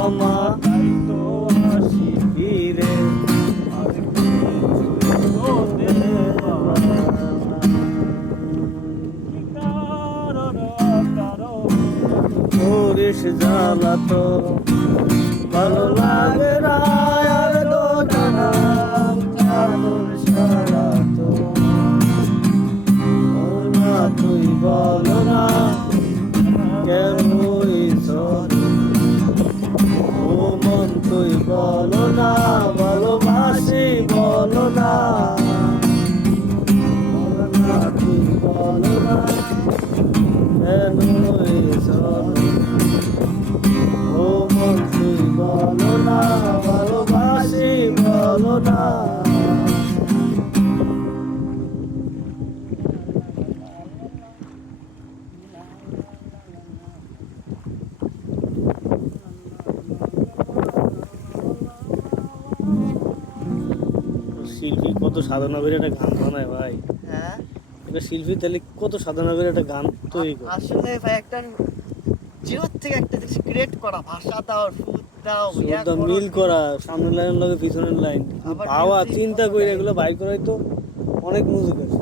ক্ষমা চাইতো হাসি ফিরে আর কিছু দেবে না। কি কারণ করিস জ্বালা তো ভালো লাগে না আর দোটানা চাদর সারা তো বল না তুই বল না কেন ও মন তুই বল না ভালোবাসি বল না বল না তুই বল না কেন ও মন তুই বল না ভালোবাসি বল না। শিল্পী কত সাধনা করে একটা গান বানায় ভাই। হ্যাঁ এটা শিল্পী তাহলে কত সাধনা করে একটা গান তৈরি করে। আসলে ভাই একটা জিরো থেকে একটা জিনিস ক্রিয়েট করা, ভাষা দাও, সুর দাও, সুরটা মিল করা, সামনের লাইনের লগে পিছনের লাইন আবার ভাবা music চিন্তা কত করে লাইন। এগুলো বাইর করাই তো অনেক মিউজিক আছে।